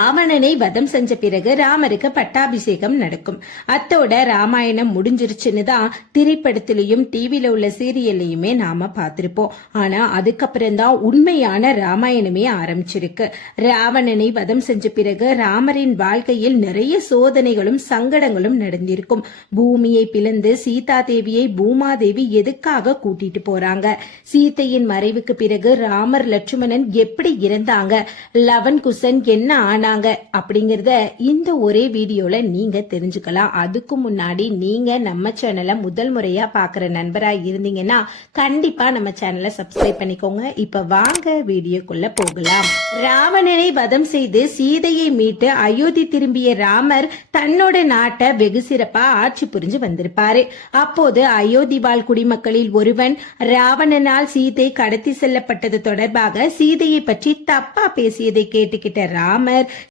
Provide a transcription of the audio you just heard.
ராவணனை வதம் செஞ்ச பிறகு ராமருக்கு பட்டாபிஷேகம் நடக்கும். அத்தோட ராமாயணம் முடிஞ்சிருச்சுன்னு தான் திரைப்படத்திலையும் டிவில உள்ள சீரியல்லையுமே நாம பார்த்திருப்போம். ஆனா அதுக்கப்புறம் தான் உண்மையான ராமாயணமே ஆரம்பிச்சிருக்கு. ராவணனை வதம் செஞ்ச பிறகு ராமரின் வாழ்க்கையில் நிறைய சோதனைகளும் சங்கடங்களும் நடந்திருக்கும். பூமியை பிளந்து சீதா தேவியை பூமாதேவி எதுக்காக கூட்டிட்டு போறாங்க? சீதையின் மறைவுக்கு பிறகு ராமர் லட்சுமணன் எப்படி இருந்தாங்க? லவன் குசன் என்ன ஆனாங்க அப்படிங்கறத இந்த ஒரே வீடியோல நீங்க தெரிஞ்சுக்கலாம். அதுக்கு முன்னாடி நீங்க நம்ம சேனலை முதல் முறையா பாக்குற நண்பரா இருந்தீங்கன்னா கண்டிப்பா நம்ம சேனலை சப்ஸ்கிரைப் பண்ணிக்கோங்க. இப்ப வாங்க வீடியோக்குள்ள போகலாம். ராவணனை வதம் செய்து சீதையை மீட்டு அயோத்தி திரும்பிய ராமர் தன்னோட நாட்டை வெகு சிறப்பா ஆட்சி புரிஞ்சு வந்திருப்பாரு. அப்போது அயோத்தி வாழ் குடிமக்களில் ஒருவன் ராவணனால் சீதை கடத்தி செல்லப்பட்டது தொடர்பாக சீதையை பற்றி தப்பா பேசியதை கேட்டுக்கிட்ட ராமர்